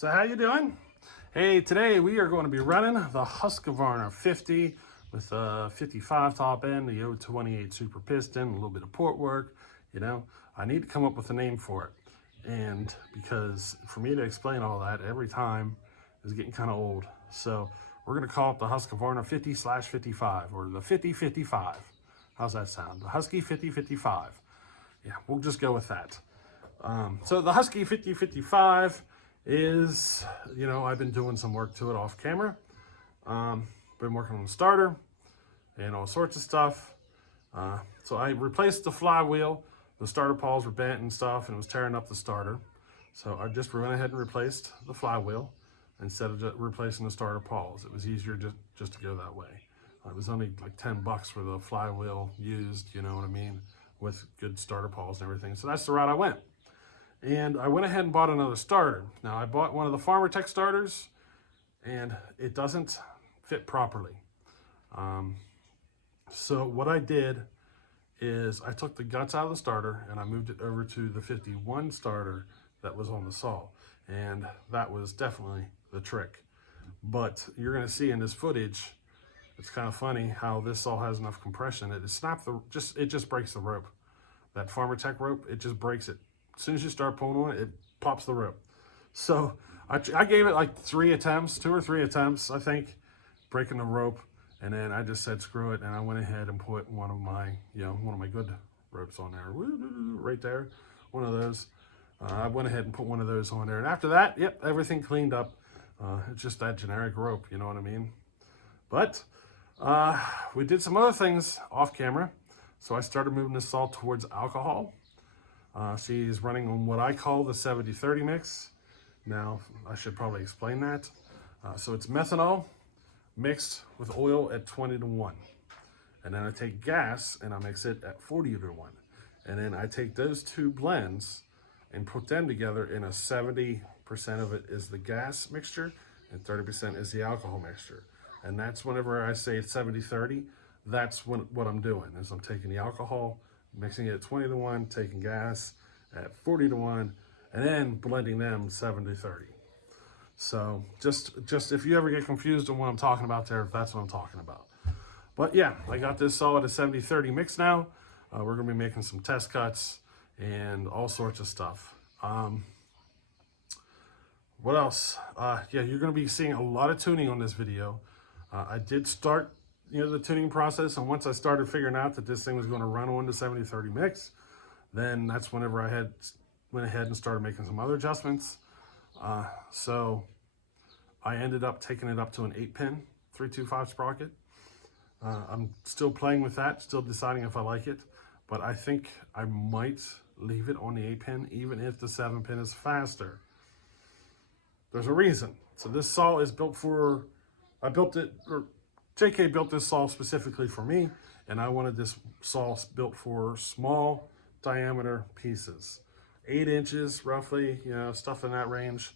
So how you doing? Hey, today we are going to be running the Husqvarna 50 with a 55 top end, the 028 super piston, a little bit of port work. You know, I need to come up with a name for it. And because for me to explain all that every time is getting kind of old. So we're going to call it the Husqvarna 50/55 or the 50/55. How's that sound? The Husky 50/55. Yeah, we'll just go with that. So the Husky 50/55 is, you know, I've been doing some work to it off camera. Been working on the starter and all sorts of stuff. So I replaced the flywheel. The starter pawls were bent and stuff, and it was tearing up the starter. So I just went ahead and replaced the flywheel instead of just replacing the starter pawls. It was easier just to go that way. It was only like $10 for the flywheel used, you know what I mean, with good starter pawls and everything. So that's the route I went. And I went ahead and bought another starter. Now I bought one of the Farmer Tech starters and it doesn't fit properly. So what I did is I took the guts out of the starter and I moved it over to the 51 starter that was on the saw. And that was definitely the trick. But you're gonna see in this footage, it's kind of funny how this saw has enough compression that it just breaks the rope. That Farmer Tech rope, it just breaks it. As soon as you start pulling on it, it pops the rope. So I gave it like 2 or 3 attempts, I think, breaking the rope. And then I just said, screw it. And I went ahead and put one of my good ropes on there, right there, one of those. I went ahead and put one of those on there. And after that, yep, everything cleaned up. It's just that generic rope, you know what I mean? But we did some other things off camera. So I started moving the saw towards alcohol. She's running on what I call the 70-30 mix. Now, I should probably explain that. So it's methanol mixed with oil at 20-1. And then I take gas and I mix it at 40-1. And then I take those two blends and put them together in a 70% of it is the gas mixture and 30% is the alcohol mixture. And that's whenever I say 70-30, that's what I'm doing is I'm taking the alcohol, mixing it at 20-1, taking gas at 40-1, and then blending them 70-30. So just if you ever get confused on what I'm talking about there, that's what I'm talking about. But yeah, I got this saw at a 70-30 mix now. We're gonna be making some test cuts and all sorts of stuff. What else? Yeah, you're gonna be seeing a lot of tuning on this video. I did start the tuning process, and once I started figuring out that this thing was going to run on the 70-30 mix, then that's whenever I went ahead and started making some other adjustments. So I ended up taking it up to an 8-pin 325 sprocket. I'm still playing with that, still deciding if I like it, but I think I might leave it on the 8-pin even if the 7-pin is faster. There's a reason. So this saw is built for, JK built this saw specifically for me, and I wanted this saw built for small diameter pieces. 8 inches roughly, stuff in that range.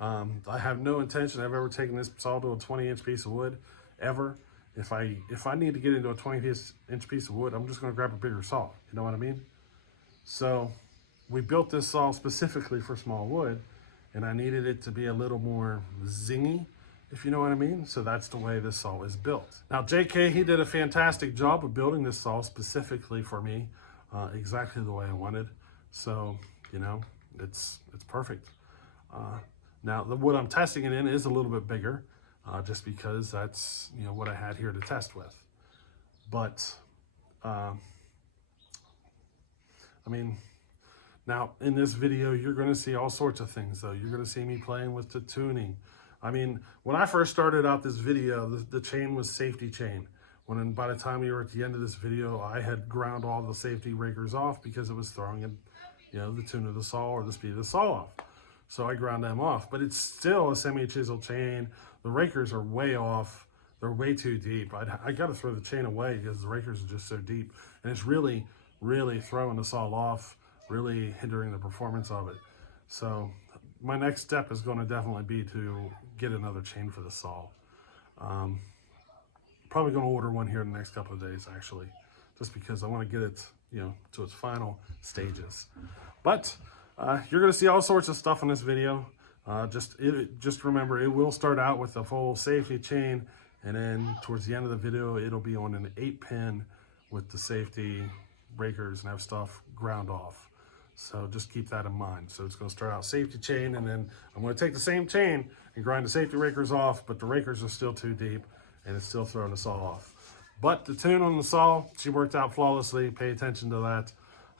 I have no intention of ever taking this saw to a 20-inch piece of wood, ever. If I need to get into a 20-inch piece of wood, I'm just gonna grab a bigger saw, you know what I mean? So we built this saw specifically for small wood, and I needed it to be a little more zingy, if you know what I mean. So that's the way this saw is built. Now JK, he did a fantastic job of building this saw specifically for me, exactly the way I wanted. So, it's perfect. Now the wood I'm testing it in is a little bit bigger, just because that's, what I had here to test with. But, now in this video, you're gonna see all sorts of things though. You're gonna see me playing with the tuning. When I first started out this video, the chain was safety chain. By the time we were at the end of this video, I had ground all the safety rakers off because it was throwing in, the tune of the saw or the speed of the saw off. So I ground them off, but it's still a semi-chisel chain. The rakers are way off. They're way too deep. I got to throw the chain away because the rakers are just so deep. And it's really, really throwing the saw off, really hindering the performance of it. So my next step is going to definitely be to get another chain for the saw. Probably going to order one here in the next couple of days, actually, just because I want to get it, to its final stages. But you're going to see all sorts of stuff in this video. Just remember, it will start out with a full safety chain, and then towards the end of the video, it'll be on an 8-pin with the safety breakers and have stuff ground off. So just keep that in mind. So it's going to start out safety chain, and then I'm going to take the same chain and grind the safety breakers off, but the rakers are still too deep, and it's still throwing the saw off. But the tune on the saw, she worked out flawlessly. Pay attention to that.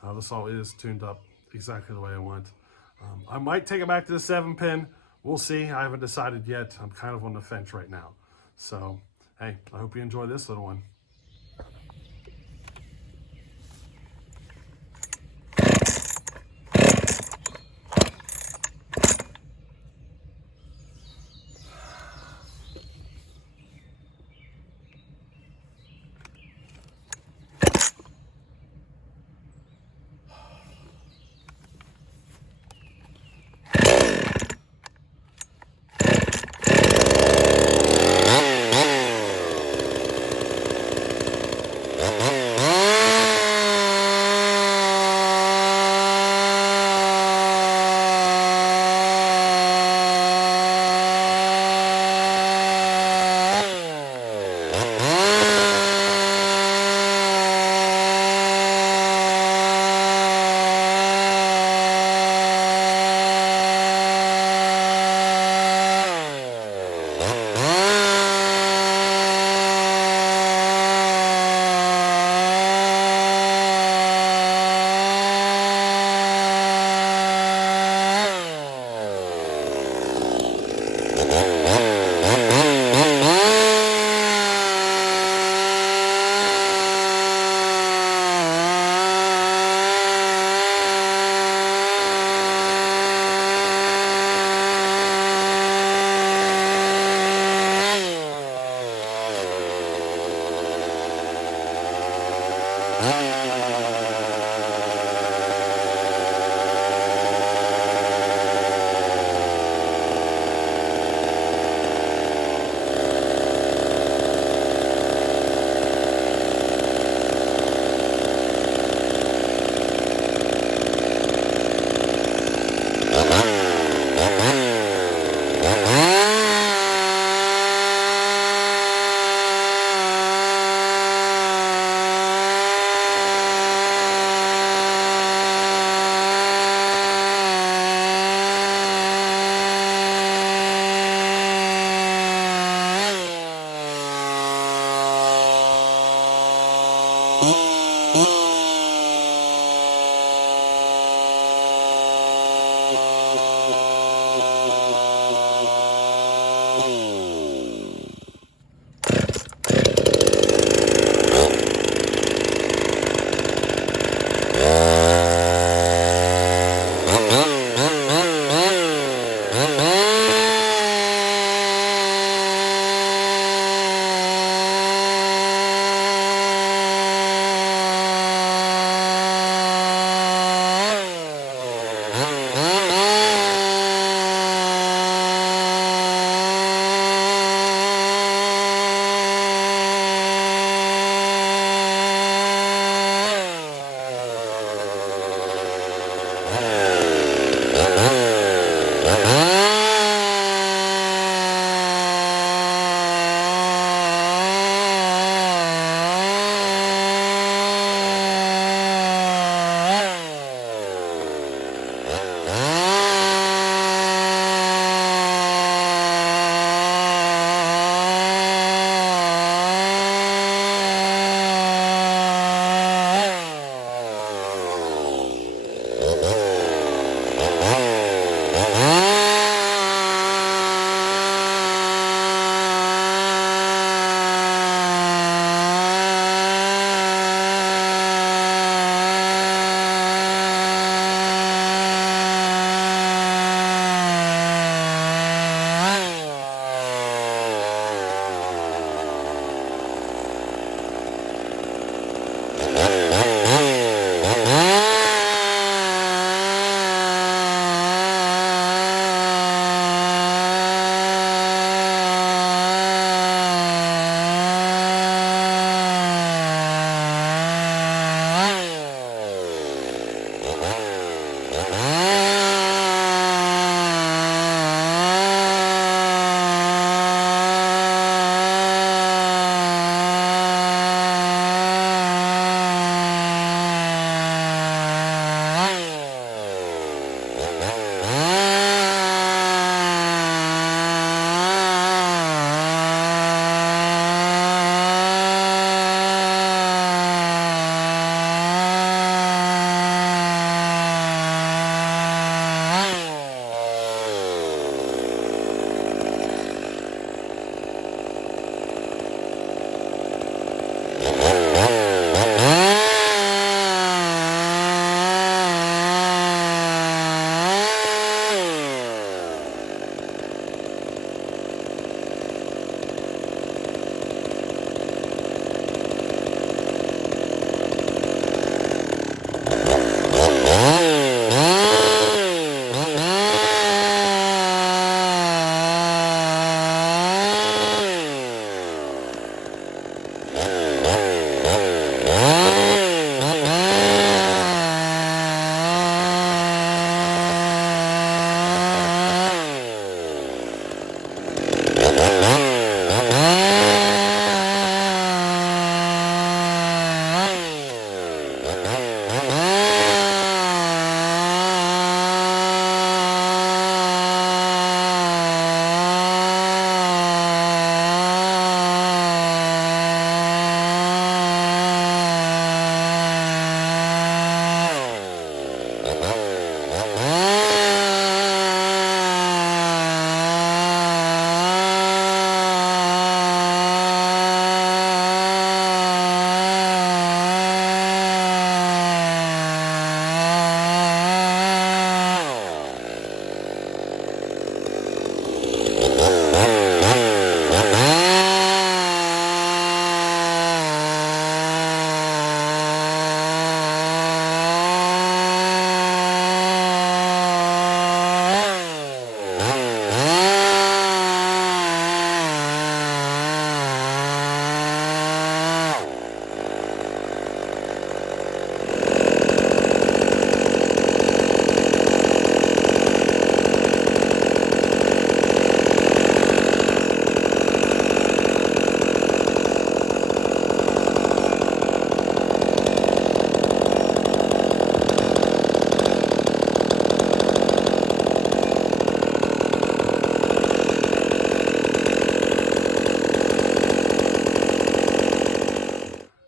The saw is tuned up exactly the way I want. I might take it back to the 7-pin. We'll see. I haven't decided yet. I'm kind of on the fence right now. So, hey, I hope you enjoy this little one.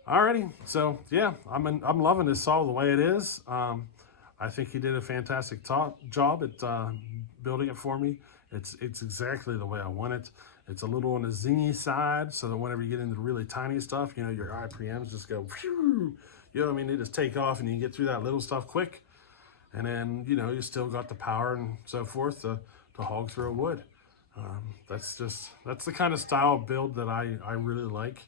Alrighty, so yeah, I'm loving this saw the way it is. I think he did a fantastic job at building it for me. It's exactly the way I want it. It's a little on the zingy side, so that whenever you get into the really tiny stuff, you know, your IPMs just go, phew, you know what I mean? They just take off and you can get through that little stuff quick. And then, you know, you still got the power and so forth to hog through a wood. That's the kind of style of build that I really like.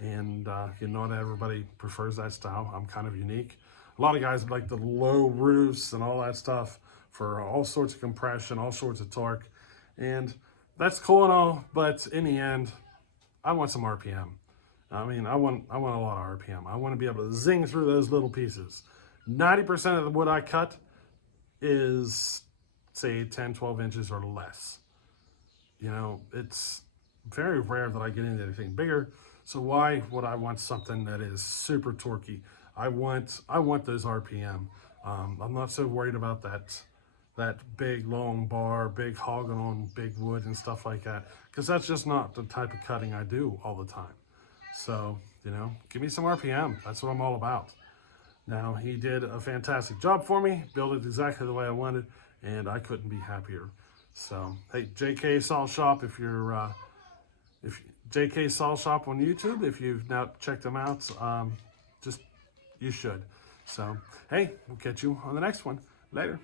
And you know, not everybody prefers that style. I'm kind of unique. A lot of guys like the low roofs and all that stuff for all sorts of compression, all sorts of torque. And that's cool and all, but in the end, I want some RPM. I mean, I want a lot of RPM. I want to be able to zing through those little pieces. 90% of the wood I cut is, say, 10, 12 inches or less. You know, it's very rare that I get into anything bigger. So why would I want something that is super torquey? I want those RPM. I'm not so worried about that big long bar, big hogging on big wood and stuff like that, because that's just not the type of cutting I do all the time. So, you know, give me some RPM. That's what I'm all about. Now, he did a fantastic job for me, built it exactly the way I wanted, and I couldn't be happier. So, hey, JK Saw Shop, if JK Saw Shop on YouTube, if you've not checked them out, you should. So, hey, we'll catch you on the next one. Later.